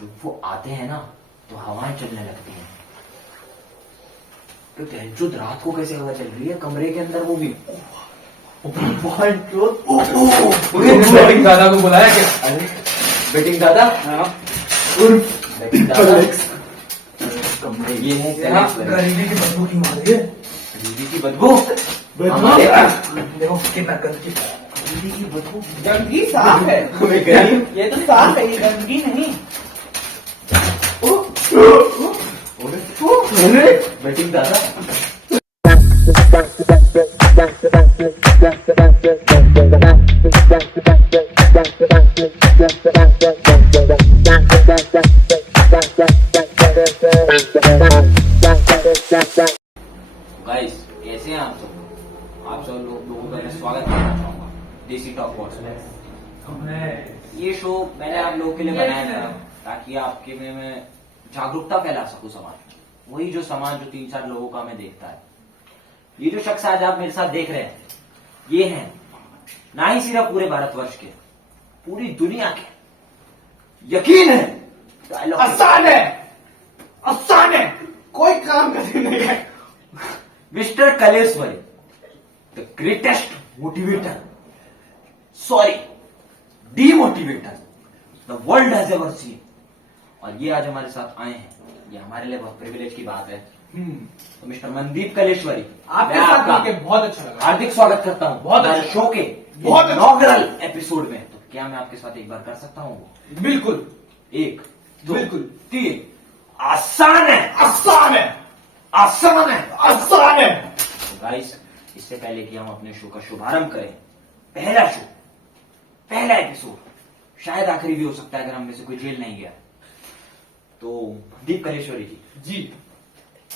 जब वो आते हैं ना तो हवाएं चलने लगती हैं। तो तहज्जुद रात को कैसे हवा चल रही है कमरे के अंदर, वो भी बेटिंग दादा को बुलाया क्या? अरे बेटिंग दादा, हाँ। बेटिंग दादा, कमरे ये है गरीबी की बदबू की मार है। गरीबी की बदबू। देखो कितना गंदगी, गरीबी की बदबू। गंदगी साफ है, ये तो साफ है, ये गंदगी नहीं। बेटिंग दादा, गाइस कैसे हैं आप सब? आप सब लोगों का मैं स्वागत करना चाहूंगा देसी टॉक वॉच में। ये शो मैंने आप लोगों के लिए बनाया था ताकि आपके में जागरूकता फैला सकूं समाज में। वही जो समाज जो 3-4 लोगों का मैं देखता है। ये जो शख्स आज आप मेरे साथ देख रहे हैं, ये हैं ना ही सिर्फ पूरे भारतवर्ष के, पूरी दुनिया के। यकीन है आसान है, आसान है, कोई काम करने नहीं है। Mister Kaleshwari, the greatest motivator, sorry demotivator the world has ever seen. और ये आज हमारे साथ आए हैं, ये हमारे लिए बहुत प्रिविलेज की बात है। तो मिस्टर मनदीप कलेश्वरी, आपके मैं साथ आपका मिलकर बहुत अच्छा लगा। हार्दिक स्वागत करता हूँ बहुत हमारे अच्छा। शो के बहुत अच्छा। इनॉग्रल एपिसोड में। तो क्या मैं आपके साथ एक बार कर सकता हूँ? बिल्कुल 1 2 बिल्कुल। 3। आसान है, आसान है, आसान है, आसान है। तो गाइस, इससे पहले कि हम अपने शो का शुभारंभ करें, पहला शो, पहला एपिसोड, शायद आखिरी भी हो सकता है अगर हम में से कोई जेल नहीं गया। तो दीप कलेश्वरी जी,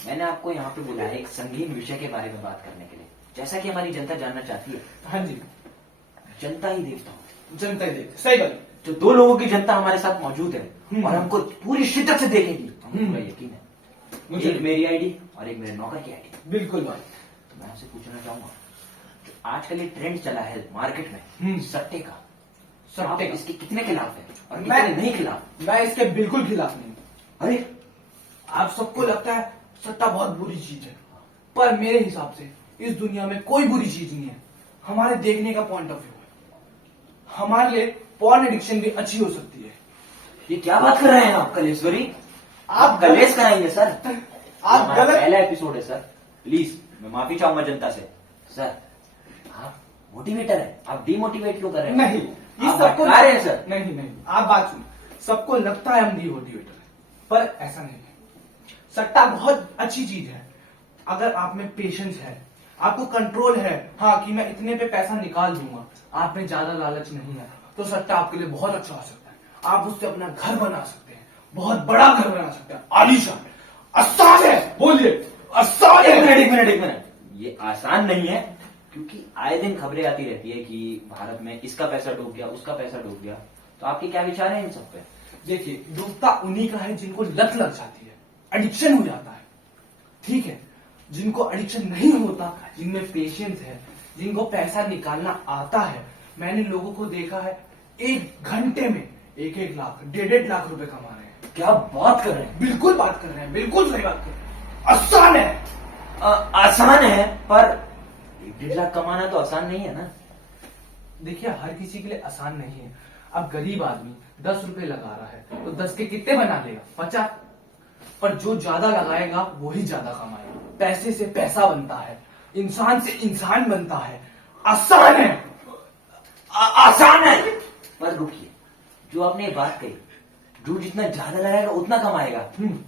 मैंने आपको यहाँ पे बुलाया एक संगीन विषय के बारे में बात करने के लिए। जैसा कि हमारी जनता जानना चाहती है, हाँ जी, जनता ही देवता होती जनता ही देख, सही बात। है। जो 2 लोगों की जनता हमारे साथ मौजूद है और हमको पूरी शिद्दत से देखेगी, हमको पूरा यकीन है। मुझे एक मेरी आईडी और एक मेरे नौकर की आईडी। बिल्कुल भाई। तो मैं आपसे पूछना चाहूंगा, जो आजकल ये ट्रेंड चला है मार्केट में सट्टे का, सट्टे आप का। इसके कितने खिलाफ है और मैं- कितने नहीं खिलाफ? मैं इसके बिल्कुल खिलाफ नहीं। अरे आप सबको लगता है सट्टा बहुत बुरी चीज है, पर मेरे हिसाब से इस दुनिया में कोई बुरी चीज नहीं है। हमारे देखने का पॉइंट ऑफ व्यू है। हमारे लिए पॉर्न एडिक्शन भी अच्छी हो सकती है। ये क्या बात कर रहे हैं आप कलेश्वरी? आप आप कलेश कराएंगे सर? आप हमारा गलत- पहला एपिसोड है सर, प्लीज मैं माफी चाहूंगा जनता से। सर आप मोटिवेटर है, आप डिमोटिवेट क्यों कर रहे हैं? नहीं, आप सबको भटका रहे हैं सर। नहीं नहीं, आप बात सुनिए। सबको लगता है हम डिमोटिवेटर है, पर ऐसा नहीं है। सट्टा बहुत अच्छी चीज है अगर आप में पेशेंस है, आपको कंट्रोल है। हाँ, कि मैं इतने पे पैसा निकाल दूंगा, आप में ज्यादा लालच नहीं है, तो सट्टा आपके लिए बहुत अच्छा हो सकता है। आप उससे अपना घर बना सकते हैं, बहुत बड़ा घर बना सकते हैं, आलीशान। आसान है, बोलिए आसान एक मिनट है। एक मिनट एक मिनट, ये आसान नहीं है, क्योंकि आए दिन खबरें आती रहती है कि भारत में इसका पैसा डूब गया, उसका पैसा डूब गया। तो आपके क्या विचार हैं इन सब पे? देखिए, डूबता उन्हीं का है जिनको लत लग जाती है, एडिक्शन हो जाता है। ठीक है, जिनको एडिक्शन नहीं होता, जिनमें पेशेंस है, जिनको पैसा निकालना आता है। मैंने लोगों को देखा है 1 घंटे में 1-1 लाख 1.5 लाख रुपए कमा रहे हैं। क्या बात कर रहे हैं? बिल्कुल बात कर रहे हैं, बिल्कुल सही बात कर रहे हैं। आसान है। आसान है, पर 1.5 लाख कमाना तो आसान नहीं है ना। देखिए, हर किसी के लिए आसान नहीं है। अब गरीब आदमी 10 रुपए लगा रहा है तो 10 के कितने बना देगा? 50। पर जो ज्यादा लगाएगा वही ज्यादा कमाएगा। पैसे से पैसा बनता है, इंसान से इंसान बनता है। आसान है, आसान है, पर रुकिए, जो आपने ये बात कही, जो जितना ज्यादा लगाएगा उतना कमाएगा।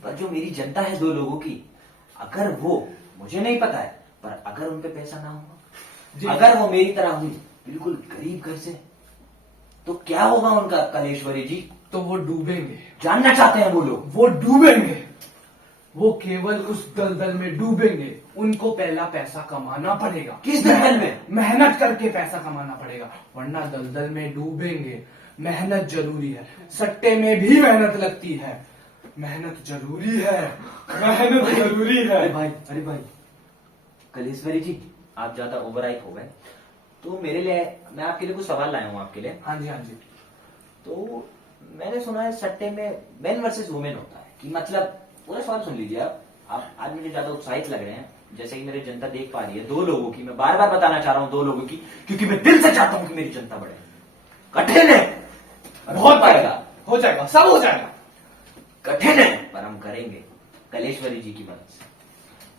पर जो मेरी जनता है 2 लोगों की, अगर वो, मुझे नहीं पता है, पर अगर उन पे पैसा ना जी। होगा, अगर वो मेरी तरह हुई बिल्कुल गरीब घर से, तो क्या होगा उनका कलेश्वरी जी? तो वो डूबेंगे। जानना चाहते हैं वो लोग? वो डूबेंगे, वो केवल उस दलदल में डूबेंगे। उनको पहला पैसा कमाना पड़ेगा। किस दलदल में? मेहनत करके पैसा कमाना पड़ेगा, वरना दलदल में डूबेंगे। मेहनत जरूरी है, सट्टे में भी मेहनत लगती है। मेहनत जरूरी है, मेहनत जरूरी है। अरे भाई कलेश्वरी जी, आप ज्यादा ओवर हाइप हो गए। तो मेरे लिए, मैं आपके लिए कुछ सवाल लाया हूँ आपके लिए। हाँ जी, हाँ जी। तो मैंने सुना है सट्टे में मेन वर्सेस वुमेन होता है, कि मतलब पूरा सवाल सुन लीजिए आप आज मुझे ज्यादा उत्साहित लग रहे हैं, जैसे कि मेरी जनता देख पा रही है, 2 लोगों की, मैं बार बार बताना चाह रहा हूं 2 लोगों की, क्योंकि मैं दिल से चाहता हूं कि मेरी जनता बढ़े। कठिन है, बहुत पाएगा, हो जाएगा, सब हो जाएगा। कठिन है पर हम करेंगे कलेश्वरी जी की मदद से।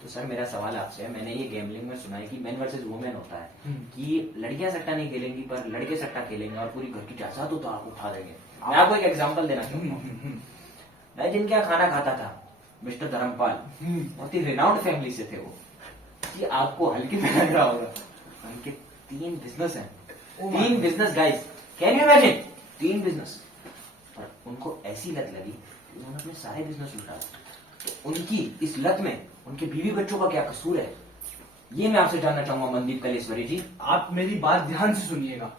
तो सर मेरा सवाल आपसे है, मैंने ये गैम्बलिंग में सुना है कि मेन वर्सेस वुमेन होता है, कि लड़कियां सट्टा नहीं खेलेंगी पर लड़के सट्टा खेलेंगे और पूरी घर की जायदाद तो आप उठा देंगे। मैं आपको एक एग्जांपल देना चाहूंगा। मैं जिनके यहाँ खाना खाता था, मिस्टर धर्मपाल, बहुत ही रिनाउंड फैमिली से थे वो, कि आपको हल्के में लग रहा होगा, उनके 3 बिजनेस हैं, 3 business guys, can you imagine, 3 business. पर उनको ऐसी लत लगी कि उन्होंने अपने सारे बिजनेस लुटा। तो उनकी इस लत में उनके बीवी बच्चों का क्या कसूर है, ये मैं आपसे जानना चाहूंगा मनदीप कलेश्वरी जी। आप मेरी बात ध्यान से सुनिएगा।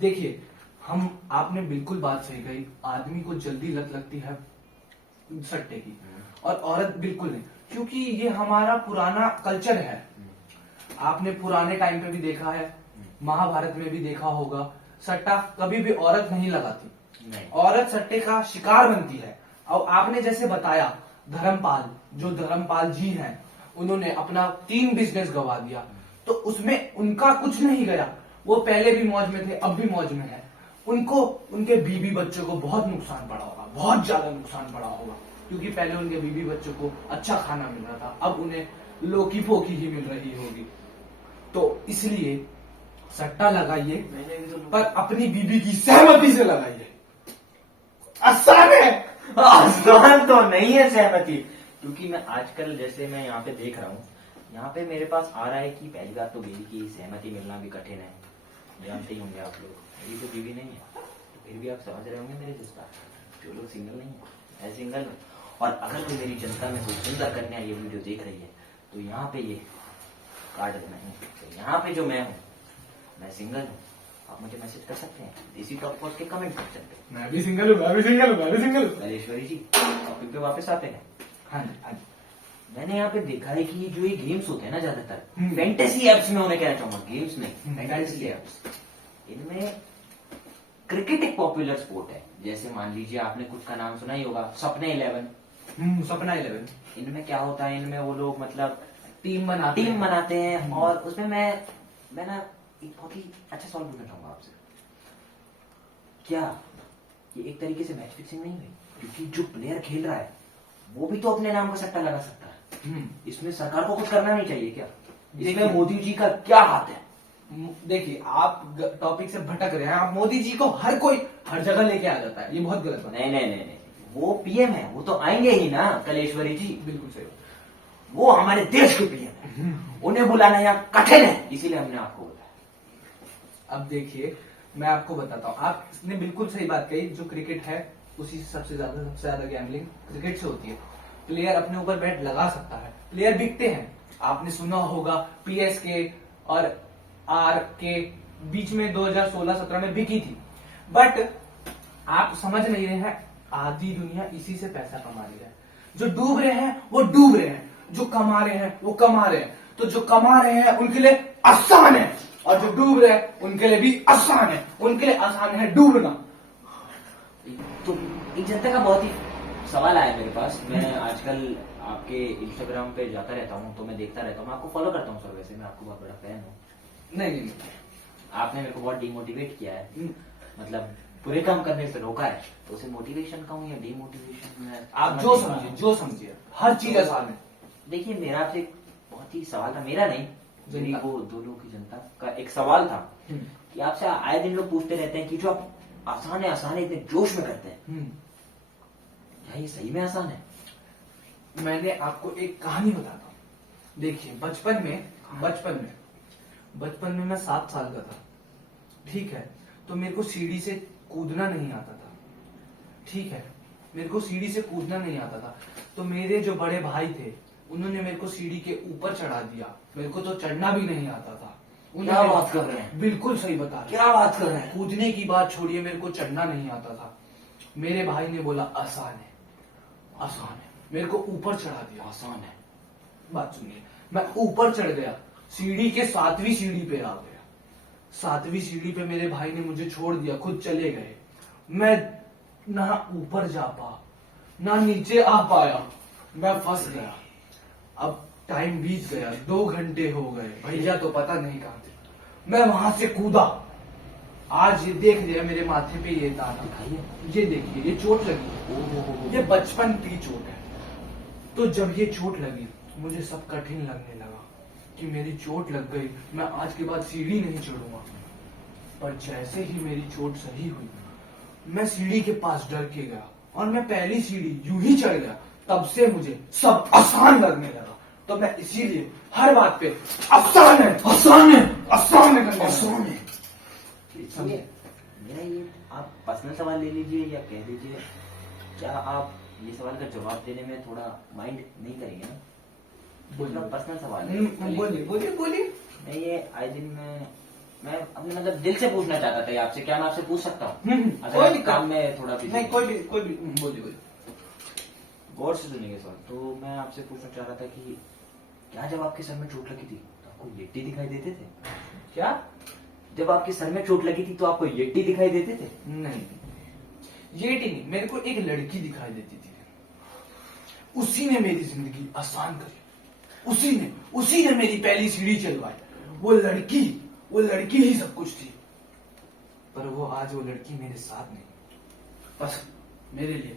देखिए, आपने बिल्कुल बात सही कही, आदमी को जल्दी लत लगती है सट्टे की, और औरत बिल्कुल नहीं, क्योंकि ये हमारा पुराना कल्चर है। आपने पुराने टाइम पे भी देखा है, महाभारत में भी देखा होगा, सट्टा कभी भी औरत नहीं लगाती, नहीं। औरत सट्टे का शिकार बनती है। और आपने जैसे बताया, धर्मपाल, जो धर्मपाल जी हैं, उन्होंने अपना 3 बिजनेस गवा दिया, तो उसमें उनका कुछ नहीं गया, वो पहले भी मौज में थे, अब भी मौज में है। उनको, उनके बीवी बच्चों को बहुत नुकसान पड़ा होगा, बहुत ज्यादा नुकसान पड़ा होगा, क्योंकि पहले उनके बीवी बच्चों को अच्छा खाना मिल रहा था, अब उन्हें लोकी पोकी ही मिल रही होगी। तो इसलिए सट्टा लगाइए, पर अपनी बीवी की सहमति से लगाइए। आसान है। आसान तो नहीं है सहमति, क्योंकि मैं आजकल जैसे मैं यहाँ पे देख रहा हूँ, यहाँ पे मेरे पास आ रहा है कि पहली बात तो बीवी की सहमति मिलना भी कठिन है, जानते ही होंगे आप लोग, मेरी तो बीवी नहीं है, तो फिर भी आप समझ रहे होंगे मेरे जज्बात, जो लोग सिंगल नहीं है, मैं सिंगल हूँ। और अगर कोई मेरी जनता में कोई सुंदर कन्या ये वीडियो देख रही है, तो यहाँ पे ये कार्ड नहीं, तो यहाँ पे जो मैं हूँ, मैं सिंगल हूँ, आप मुझे मैसेज कर सकते हैं, देसी टॉक पॉड के कमेंट कर सकते हैं। मैं भी सिंगल हूँ, मैं भी सिंगल हूँ, मैं भी सिंगल हूँ। कलेश्वरी जी टॉपिक पे वापस आते हैं। हाँ जी, हाँ जी। मैंने यहाँ पे देखा है कि जो ये गेम्स होते हैं ना, ज्यादातर हम्म। फैंटेसी एप्स में उन्हें कहना चाहूंगा, गेम्स नहीं, फैंटेसी फैंटेसी एप्स, इनमें क्रिकेट एक पॉपुलर स्पोर्ट है। जैसे मान लीजिए आपने कुछ का नाम सुना ही होगा, सपने 11। सपना 11। इनमें क्या होता है, इनमें वो लोग मतलब टीम बनाते हैं, और उसमें मैं ना एक बहुत ही अच्छा सवाल पूछना चाहूंगा आपसे, क्या ये एक तरीके से मैच फिक्सिंग नहीं हुई? क्योंकि जो प्लेयर खेल रहा है वो भी तो अपने नाम का सट्टा लगा सकता है, इसमें सरकार को कुछ करना नहीं चाहिए क्या? इसमें मोदी जी का क्या हाथ है? देखिए, आप टॉपिक से भटक रहे हैं। आप मोदी जी को हर कोई हर जगह लेके आ जाता है, ये बहुत गलत बात है। नहीं, वो पीएम है, वो तो आएंगे ही ना कलेश्वरी जी, बिल्कुल सही। वो हमारे देश के पीएम है, उन्हें बुलाना यहाँ कठिन है, इसीलिए हमने आपको बुलाया। अब देखिए, मैं आपको बताता हूँ, आपने बिल्कुल सही बात कही, जो क्रिकेट है उसी से सबसे ज्यादा गैम्बलिंग क्रिकेट से होती है। प्लेयर अपने ऊपर बैट लगा सकता है, प्लेयर बिकते हैं। आपने सुना होगा पीएसके और आर के बीच में 2016-17 में बिकी थी, बट आप समझ नहीं रहे हैं, आधी दुनिया इसी से पैसा कमा रही है। जो डूब रहे हैं वो डूब रहे हैं, जो कमा रहे हैं वो कमा रहे हैं। तो जो कमा रहे हैं उनके लिए आसान है, और जो डूब रहे हैं उनके लिए भी आसान है। उनके लिए आसान है डूबना। तो एक जनता का बहुत ही सवाल आया मेरे पास, मैं आजकल आपके इंस्टाग्राम पे जाता रहता हूँ, तो मैं देखता रहता हूँ, मैं आपको फॉलो करता हूँ सर, वैसे मैं आपको बहुत बड़ा फैन हूँ। नहीं, आपने मेरे को बहुत डिमोटिवेट किया है, मतलब बुरे काम करने से रोका है, तो उसे मोटिवेशन कहूँ या डिमोटिवेशन? आप जो समझिए, हर चीज आसान है। देखिए, मेरा आपसे एक बहुत ही सवाल था, मेरा नहीं, मेरी जनता। वो 2 लोगों की जनता का एक सवाल था कि आपसे आए दिन लोग पूछते रहते हैं कि जो आप आसान है इतने जोश में करते हैं, क्या ये सही में आसान है? मैंने आपको एक कहानी बताता हूँ। देखिए, बचपन में मैं 7 साल का था, ठीक है। तो मेरे को सीढ़ी से कूदना नहीं आता था, ठीक है, मेरे को सीढ़ी से कूदना नहीं आता था। तो मेरे जो बड़े भाई थे, उन्होंने मेरे को सीढ़ी के ऊपर चढ़ा दिया, मेरे को तो चढ़ना भी नहीं आता था। क्या बात कर रहे हैं? बिल्कुल सही बता रहे हैं। क्या बात कर रहे हैं? कूदने की बात छोड़िए, मेरे को चढ़ना नहीं आता था। मेरे भाई ने बोला आसान है, मेरे को ऊपर चढ़ा दिया। आसान है, बात सुनिए, मैं ऊपर चढ़ गया, सीढ़ी के 7वीं सीढ़ी पे आ गया। 7वीं सीढ़ी पे मेरे भाई ने मुझे छोड़ दिया, खुद चले गए। मैं ना ऊपर जा पा ना नीचे आ पाया, मैं फंस गया। अब टाइम बीत गया, 2 घंटे हो गए, भैया तो पता नहीं कहां थे। मैं वहां से कूदा। आज ये देख लिया मेरे माथे पे ये दाग दिखाइए, ये देखिए ये चोट लगी है। ये बचपन की चोट है। तो जब ये चोट लगी मुझे सब कठिन लगने लगा कि मेरी चोट लग गई, मैं आज के बाद सीढ़ी नहीं चढ़ूंगा। पर जैसे ही मेरी चोट सही हुई, मैं सीढ़ी के पास डर के गया और मैं पहली सीढ़ी यूं ही चढ़ गया। तब से मुझे सब आसान लगने लगा। तो मैं इसीलिए हर बात पे आसान है, आसान है, आसान है, आसान है। सुनिए, मेरा ये आप पर्सनल सवाल ले लीजिए या कह दीजिए, क्या आप ये सवाल का जवाब देने में थोड़ा माइंड नहीं करेंगे ना? बोलना पर्सनल सवाल है। बोलिए बोलिए बोलिए। नहीं, ये आए दिन मैं अपने मतलब दिल से पूछना चाहता था ये आपसे, क्या मैं आपसे पूछ सकता हूँ? कोई अगर दिक्कत काम में थोड़ा busy नहीं, हूँ। कोई भी बोलिए बोलिए। गौर से सुनिएगा सर। तो मैं आपसे पूछना चाह रहा था कि क्या जब आपके सर में चोट लगी थी तो आपको येट्टी दिखाई देते थे? क्या? जब आपके सर में चोट लगी थी तो आपको येट्टी दिखाई देते थे? नहीं, ये नहीं, मेरे को एक लड़की दिखाई देती थी। उसी ने मेरी जिंदगी आसान करी। उसी ने मेरी पहली सीढ़ी चलवाई। वो लड़की ही सब कुछ थी। पर वो आज वो लड़की मेरे साथ नहीं। बस मेरे लिए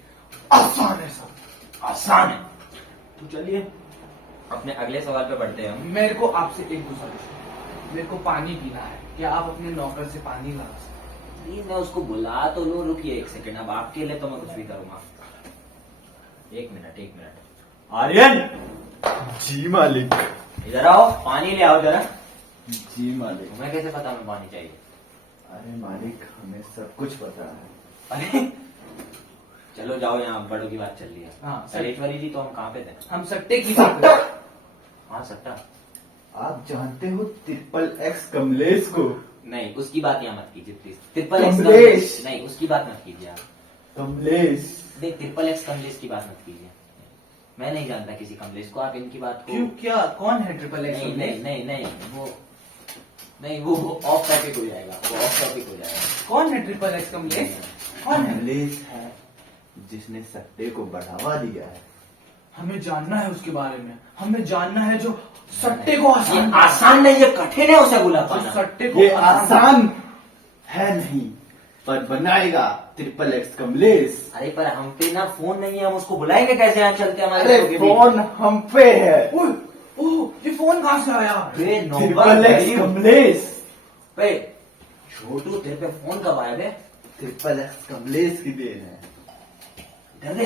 आसान है, सब आसान है। तो चलिए अपने अगले सवाल पे बढ़ते हैं हम। मेरे को आपसे एक गुजारिश है, मेरे को पानी पीना है। क्या आप अपने नौकर से पानी ला सकते? नहीं, मैं उसको बुला तो लूं, रुकिए 1 सेकंड। अब आपके लिए तो मैं कुछ भी करूंगा। 1 मिनट। आर्यन, जी मालिक। इधर आओ, पानी ले आओ जरा। जी मालिक। तुम्हें कैसे पता हमें पानी चाहिए? अरे मालिक, हमें सब कुछ पता है। अरे चलो जाओ, यहाँ बड़ों की बात चल रही है। हाँ, सलेश्वरी जी, तो हम कहाँ पे थे? हम सट्टे की बात कर रहे हैं। हाँ, सट्टा। आप जानते हो XXX कमलेश को? नहीं, उसकी बात यहाँ मत कीजिए प्लीज। XXX कमलेश। नहीं, उसकी बात मत कीजिए आप। कमलेश। नहीं, XXX कमलेश की बात मत कीजिए। मैं नहीं जानता किसी कमलेश को, आप इनकी बात को। क्यों, क्या कौन है ट्रिपल एक्स? नहीं, वो ऑफ टॉपिक हो जाएगा, वो ऑफ टॉपिक हो जाएगा। कौन है ट्रिपल एक्स कमलेश? कौन है? कमलेश है जिसने सट्टे को बढ़ावा दिया है। हमें जानना है उसके बारे में। हमें जानना है जो सट्टे को ये आसान आसान नहीं, ये कठिन है उसे बुला जो पाना। सट्टे को ये आसान है नहीं, पर बनाएगा XXX कमलेश। अरे पर हम पे ना फोन नहीं है, हम उसको बुलाएंगे कैसे? यहाँ चलते हमारे अरे लोगों के फोन हम पे है। ओह, ओह, ये फोन कहाँ से आया? बीच। बे नौबत XXX गरीब। कमलेश। बे छोटू, तेरे पे फोन कब आया बे? XXX कमलेश की देन है। इधर दे।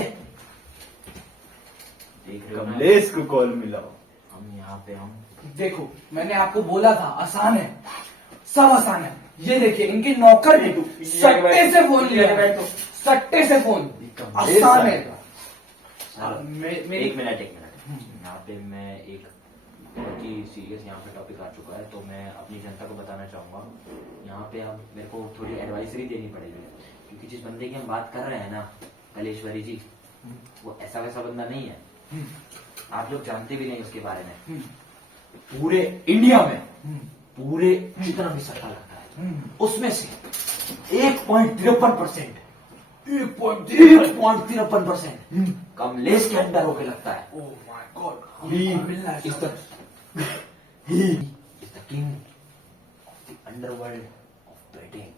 देख रहे हो ना? कमलेश को कॉल मिलाओ। हम यहाँ पे हम देखो, मैंने आपको बोला था आसान है, सब आसान है। ये देखिए, इनके नौकर ने सट्टे से फोन लिया है। सट्टे से फोन आसान है। एक मिनट। यहाँ पे मैं एक बहुत ही सीरियस यहाँ पे टॉपिक आ चुका है, तो मैं अपनी जनता को बताना चाहूंगा। यहाँ पे अब मेरे को थोड़ी एडवाइजरी देनी पड़ेगी, क्योंकि जिस बंदे की हम बात कर रहे हैं ना, कलेश्वरी जी, वो ऐसा वैसा बंदा नहीं है। आप लोग जानते भी नहीं उसके बारे में। पूरे इंडिया में पूरे जितना भी सट्टा लगता है उसमें से 1.53% 1.53% कमलेश के अंडर होके लगता है। ओह माय गॉड, He मिलना है is the he is the king of the underworld of betting.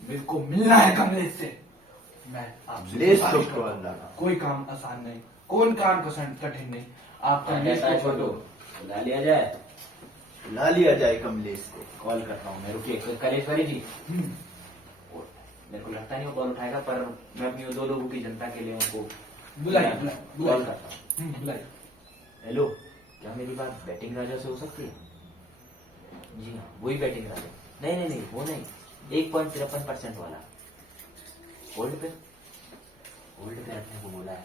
मेरे को मिलना है कमलेश से। मैं आपसे कमलेश गुजारिश को करता कॉल हूं। लगा। कोई काम आसान नहीं, कौन काम कठिन नहीं। आप कमलेश को छोटू, छोड़ो। बुला लिया जाए। बुला लिया जाए कमलेश को। कॉल करता हूँ मैं, रुकिए। कलेश्वरी जी, मेरे को लगता नहीं वो कॉल उठाएगा, पर मैं अपनी 2 लोगों की जनता के लिए उनको बुलाइए, कॉल करता हूँ। बुलाइए। हेलो, क्या मेरी बात बैटिंग राजा से हो सकती है? जी हाँ, वही बैटिंग राजा। नहीं, वो नहीं, 1.53% वाला। होल्ड पे रखने को बोला है।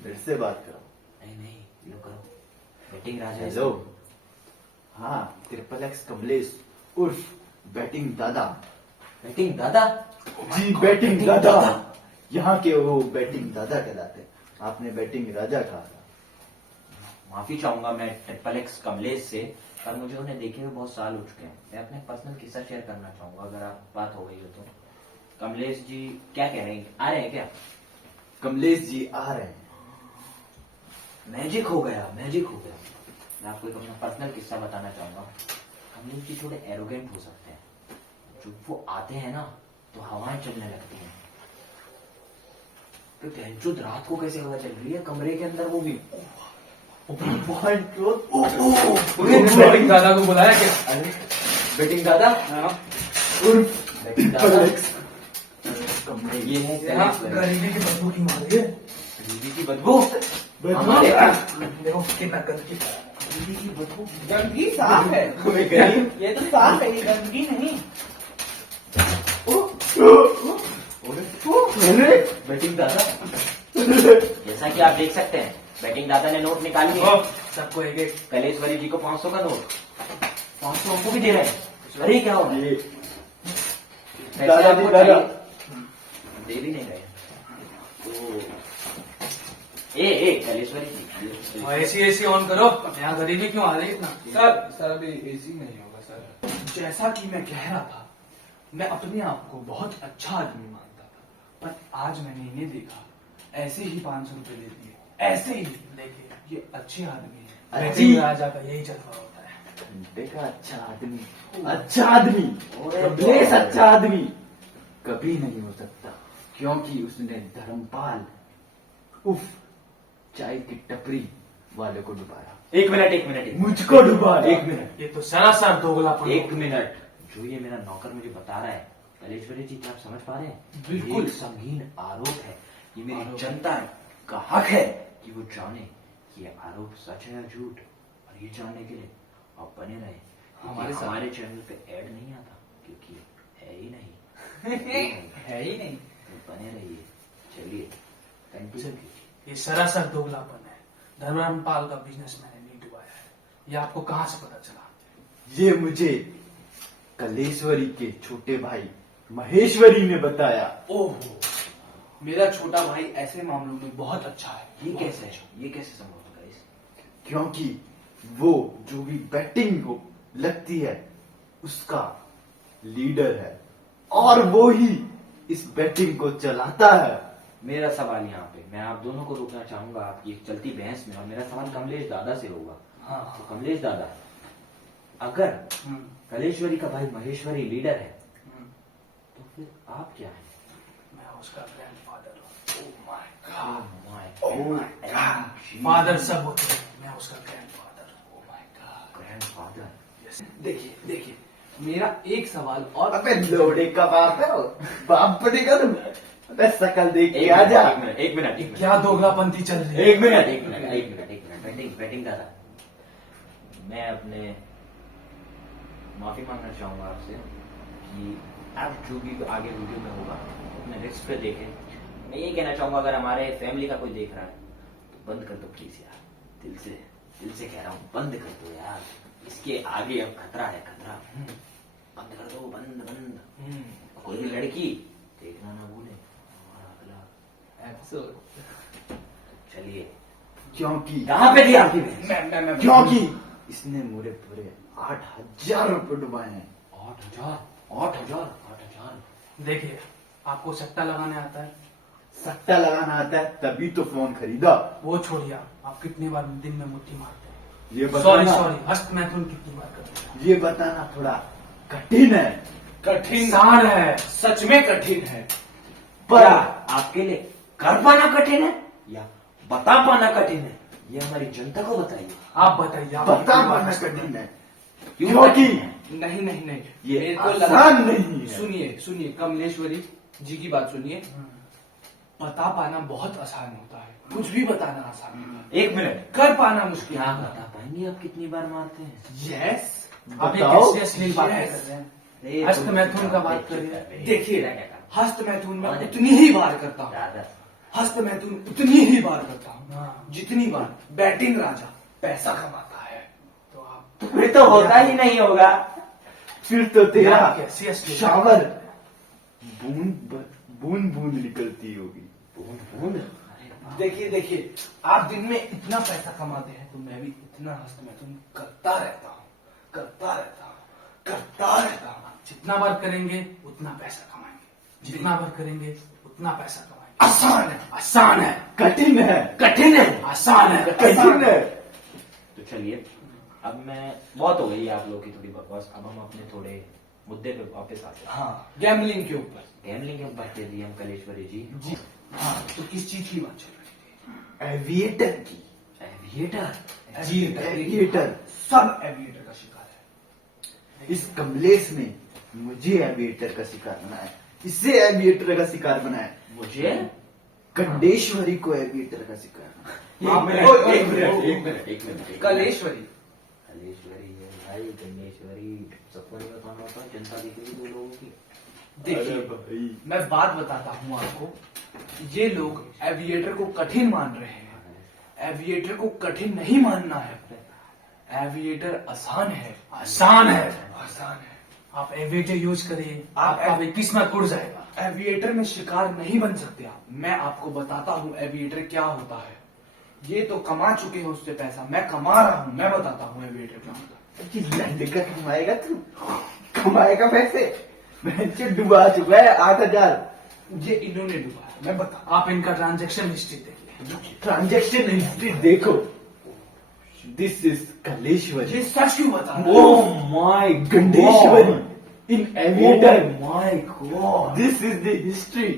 मेरे से बात करो। नहीं, लो करो। बैटिंग राजा। हेलो। हाँ, XXX कमलेश उर्फ बैटिंग दादा। बैटिंग दादा? जी, बैटिंग दादा। यहाँ के वो बैटिंग दादा कहलाते हैं। आपने बैटिंग राजा कहा था। माफी चाहूंगा मैं XXX कमलेश से, पर मुझे उन्हें देखे हुए बहुत साल हो चुके हैं। मैं अपने पर्सनल किस्सा शेयर करना चाहूंगा, अगर आप बात हो गई हो तो। कमलेश जी क्या कह रहे हैं, आ रहे हैं क्या? कमलेश जी आ रहे हैं। मैजिक हो गया, मैजिक हो गया। मैं आपको एक अपना पर्सनल किस्सा बताना चाहूंगा। कमलेश जी थोड़े एरोगेंट हो सकते हैं, जब वो आते हैं ना तो हवाएं चलने लगती हैं। तो बहनचोद रात को कैसे हवा चल रही है कमरे के अंदर, वो भी बेटिंग दादा को बुलाया क्या? अरे बेटिंग दादा, उर्फ बेटिंग दादा, कमरे ये है यहाँ गरीबी की बदबू की मार रही है। गरीबी की बदबू। हमारे देखो कितना गंदगी, गरीबी की बदबू। गंदगी साफ है, कोई गरीब ये तो साफ है, ये गंदगी नहीं। अरे बेटिंग दादा, जैसा कि आप देख सकते हैं बेटिंग दादा ने नोट निकाल लिया। सबको एक एक कलेश्वरी जी को 500 का नोट, 500 हमको भी दे रहे हैं। अरे क्या हो रहा है? ये पैसे दादा आपको जी, दादा। चाहिए? दे भी नहीं रहे। तो ए कलेश्वरी जी, एसी एसी ऑन करो, यहाँ गरीबी क्यों आ रही है इतना? सर अभी एसी नहीं होगा सर। जैसा कि मैं कह रहा था, मैं अपने आप को बहुत अच्छा आदमी मानता था, पर आज मैंने इन्हें देखा, ऐसे ही 500 रुपए दे दिए, ऐसे ही। देखिए ये अच्छे आदमी है, अच्छी- बेटे राजा का यही जज्बा होता है। देखा, अच्छा आदमी, अच्छा आदमी, ओए कमलेश बाप। अच्छा आदमी कभी नहीं हो सकता, क्योंकि उसने धर्मपाल उफ चाय की टपरी वाले को डुबाया। एक मिनट, मुझको डुबाया। एक मिनट, ये तो सरासर दोगलापन। एक मिनट। जो ये मेरा नौकर मुझे बता रहा है, कलेश्वरी जी क्या आप समझ पा रहे हैं? बिल्कुल। ये संगीन आरोप है। ये मेरी आरोप। जनता का हक है कि वो जाने कि ये आरोप सच है या झूठ। और ये जानने के लिए आप बने रहे, हमारे साथ। हमारे चैनल पे ऐड नहीं आता, क्योंकि है ही नहीं। है ही नहीं। तो बने रहिए। चलिए कंटिन्यू कीजिए। ये सरासर दोगलापन है। धर्मपाल का बिजनेस मैंने नहीं डुबाया है। ये आपको कहाँ से पता चला? ये मुझे कलेश्वरी के छोटे भाई महेश्वरी ने बताया। ओहो, मेरा छोटा भाई ऐसे मामलों में बहुत अच्छा है। ये कैसे है? ये कैसे संभव होगा? क्योंकि वो जो भी बैटिंग को लगती है उसका लीडर है, और वो ही इस बैटिंग को चलाता है। मेरा सवाल यहाँ पे, मैं आप दोनों को रोकना चाहूंगा आपकी एक चलती बहस में, और मेरा सवाल कमलेश दादा से होगा। हाँ तो कमलेश दादा, अगर हम्म, कलेश्वरी का भाई महेश्वरी लीडर है, हम्म। तो फिर आप क्या हैं? मैं उसका ग्रैंडफादर हूँ। Oh my Oh God, my God. Father सब होते हैं, मैं उसका ग्रैंडफादर हूँ। Oh my God. Grandfather. देखिए देखिए, मेरा एक सवाल और। अबे लोड़े का बाप है वो, बाप बनेगा तुम। अबे शकल देख के आ जा। एक मिनट, क्या दोगलापंथी चल रही है? एक मिनट, बैटिंग दादा, मैं अपने माफी मांगना चाहूंगा आपसे कि आप जो भी आगे वीडियो में होगा अपने रिस्क पे देखें। मैं ये कहना चाहूंगा, अगर हमारे फैमिली का कोई देख रहा है तो बंद कर दो प्लीज यार, दिल से कह रहा हूँ, बंद कर दो यार। इसके आगे अब खतरा है, खतरा। बंद कर दो, बंद। कोई भी लड़की देखना ना भूले हमारा अगला एपिसोड। चलिए, क्योंकि यहाँ पे थी आपकी बहन। क्योंकि इसने मुझे पूरे 8,000 रुपए डुबाए हैं। 8,000। देखिए, आपको सट्टा लगाने आता है? सट्टा लगाना आता है तभी तो फोन खरीदा। वो छोड़िए, आप कितनी बार दिन में मुट्ठी मारते हैं? ये सॉरी बताना, हस्त मैथुन कितनी बार करते हैं? ये बताना थोड़ा कठिन है, कठिन सान है, सच में कठिन है। पर क्या आपके लिए कर पाना कठिन है या बता पाना कठिन है? ये हमारी जनता को बताइए। आप बताइए, आप बता कितनी बार पाना हस्त कठिन मैथुन- है, क्यों क्योंकि कठिन है? नहीं, ये मेरे को आसान नहीं है। सुनिए कमलेश्वरी जी की बात सुनिए। बता पाना बहुत आसान होता है, कुछ भी बताना आसान होता है, एक मिनट, कर पाना मुश्किल क्या होता बता पाएंगे आप कितनी बार मारते हैं? है। यस, आप बताओ। एक अश्लील बात कर रहे हैं। हस्त मैथुन का बात करिए। देखिए, हस्त मैथुन में उतनी ही बार करता हूँ, दादा, हस्त मैथुन उतनी ही बार करता हूँ जितनी बार बैटिंग राजा पैसा कमाता है। तो आप फिर तो होता ही नहीं होगा। फिर तो तेरा आप कैसी अश्लील बात शावर करते हैं? बूंद बूंद निकलती होगी। बूंद। देखिए, आप दिन में इतना पैसा कमाते हैं तो मैं भी इतना हस्त मैथुन करता रहता हूँ। जितना बार करेंगे उतना पैसा कमाएंगे। जितना वर्क करेंगे उतना पैसा कमाएंगे। आसान है, आसान है, कठिन है, कठिन है, आसान है, कठिन है। तो चलिए, अब मैं बहुत हो गई आप लोगों की थोड़ी बकवास, अब हम अपने थोड़े मुद्दे पे वापस आते हैं। हाँ, गैम्बलिंग के ऊपर। गैमलिंग के ऊपर कह दिए हम कलेश्वरी जी। जी हाँ, तो किस चीज की बात चल रही एविएटर की। एविएटर? थी? एविएटर। सब एविएटर का शिकार है। इस कमलेश ने मुझे एविएटर का शिकार बनाया, इसे एविएटर का शिकार बनाया, मुझे? कंडेश्वरी को एविएटर का शिकार बनाया। एक मिनट। कलेश्वरी, कलेश्वरी है भाई, गणेश्वरी, सबको नहीं बताना होता, जनता दिख रही है लोगों की। देखिए मैं बात बताता हूँ आपको, ये लोग एविएटर को कठिन मान रहे हैं। एविएटर को कठिन नहीं मानना है, एविएटर आसान है, आसान है, आसान है। आप एविएटर यूज करिए, आप आपका भी किस्मत उड़ जाएगा। एविएटर में शिकार नहीं बन सकते आप। मैं आपको बताता हूँ एविएटर क्या होता है। ये तो कमा चुके हैं उससे पैसा, मैं कमा रहा हूँ, मैं बताता हूँ एविएटर क्या होता है। लंड का कमाएगा तू, कमाएगा पैसे। मैं डुबा चुका है 8,000। ये इन्होंने डुबाया, मैं बता। आप इनका ट्रांजैक्शन हिस्ट्री देखिए। ट्रांजेक्शन हिस्ट्री देखो, दिस इज कलेश्वरी। ये सच क्यों बता रहा है? Oh my Gandeshwari in aviator. My God, this is the history.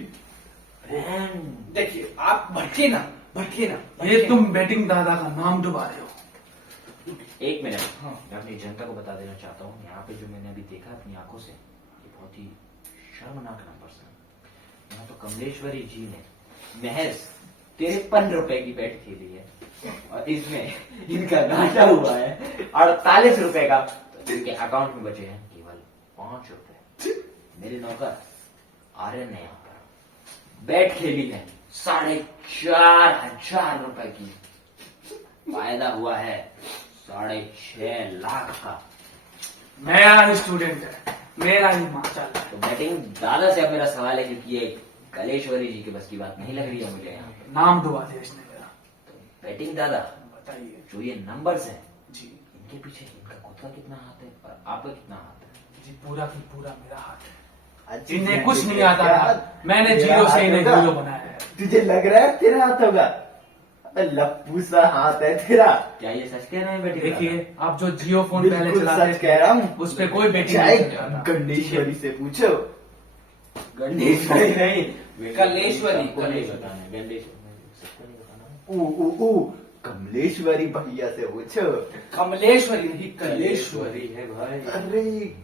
देखिए आप भटके ना, भटके ना। ये तुम बेटिंग दादा का नाम डुबा रहे हो। एक मिनट, हाँ। मैं अपनी जनता को बता देना चाहता हूँ, यहाँ पे जो मैंने अभी देखा अपनी आंखों से, ये बहुत ही शर्मनाक नंबर है। यहाँ तो कमलेश्वरी जी ने महज 53 रुपए की बैट खेली है और इसमें इनका घाटा हुआ है 48 रुपए का। तो इनके अकाउंट में बचे हैं केवल 5 रुपए। मेरे नौकर आर्यन ने यहाँ पर बैट खेली है 4,500 रुपए की, फायदा हुआ है 6.5 लाख का। मेरा ही स्टूडेंट है, मेरा ही मास्टर है। तो बैटिंग दादा से अब मेरा सवाल है, क्योंकि ये कलेश्वरी जी के बस की बात नहीं लग रही है मुझे यहाँ पे। नाम डुबा दिया इसने मेरा। तो बैटिंग दादा, बताइए जो ये नंबर्स हैं, जी। इनके पीछे इनका खुद का कितना हाथ है और आपका कितना हाथ है? जी पूरा की पूरा मेरा हाथ है। अच्छी इन्हें बात कुछ है। नहीं आता था, मैंने तेरा जीरो से हाथ इन्हें होगा? हीरो बनाया है। तुझे लग रहा है तेरा हाथ होगा? अबे लप्पू सा हाथ है तेरा। क्या ये सच कह रहे हैं बैटिंग दादा? देखिए आप जो जियो फोन पहले बिल्कुल चलाते सच कह रहा हूँ। उस पे कोई बेटिंग चाहे नहीं करता था। गंडेश्वरी से पूछो। गणेश्वरी नहीं, कलेश्वरी, सबको नहीं कलेश्वरी। बताना, गणेश्वरी सबको नहीं बताना। ओ कमलेश्वरी भैया से पूछो। कमलेश्वरी नहीं, कलेश्वरी। है भाई, अरे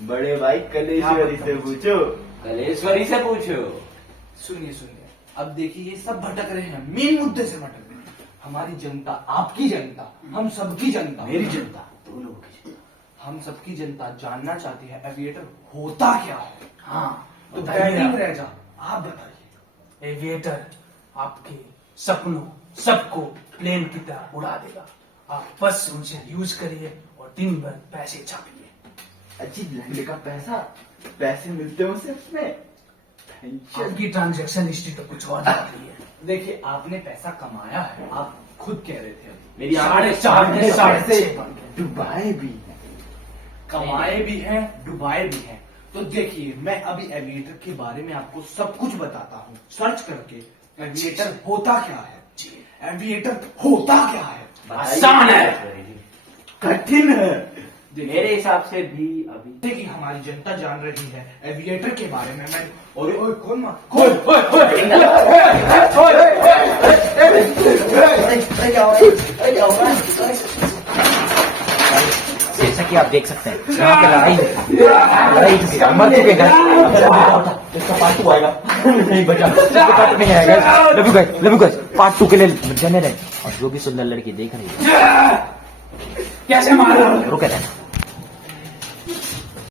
बड़े भाई कलेश्वरी से पूछो। कलेश्वरी से पूछो। सुनिए सुनिए, अब देखिए ये सब भटक रहे हैं, मेन मुद्दे से भटक रहे हैं। हमारी जनता, आपकी जनता, हम सबकी जनता, मेरी जनता, दो लोगों की जनता। हम सबकी जनता जानना चाहती है एविएटर होता क्या है। हाँ तो बताइए बैटिंग आप। रह जा, आप बताइए। एविएटर आपके सपनों सबको प्लेन की तरह उड़ा देगा। आप बस उनसे यूज करिए और दिन भर पैसे छापिए। अच्छी लंड का पैसे मिलते हो उसे उसमें। टेंशन। आपकी ट्रांजैक्शन हिस्ट्री तो कुछ और जाती है। देखिए आपने पैसा कमाया है, आप खुद कह रहे थे अभी। मेरी आंखें 4.5 में पैसे 6.5 बन गए। डुबाए भी हैं। कमाए भी हैं, डुबाए भी हैं। तो देखिए मैं अभी एविएटर के बारे में आपको सब कुछ बताता हूँ, सर्च करके। एविएटर होता क्या है, एविएटर होता क्या है। आसान है। कलेश्वरी जी, कठिन है। मेरे हिसाब से भी अभी देखिए हमारी जनता जान रही है एविएटर के बारे में। मैं ओए ओए खोल मत, जैसा कि आप देख सकते हैं यहाँ पे लड़ाई मर चुके हैं। इसका पार्ट 2 आएगा, नहीं बचा, पार्ट नहीं आएगा। लव यू गाइस, पार्ट 2 के लिए बने रहे। और जो भी सुंदर लड़की देख रही है, कैसे मारा? रुके रहना।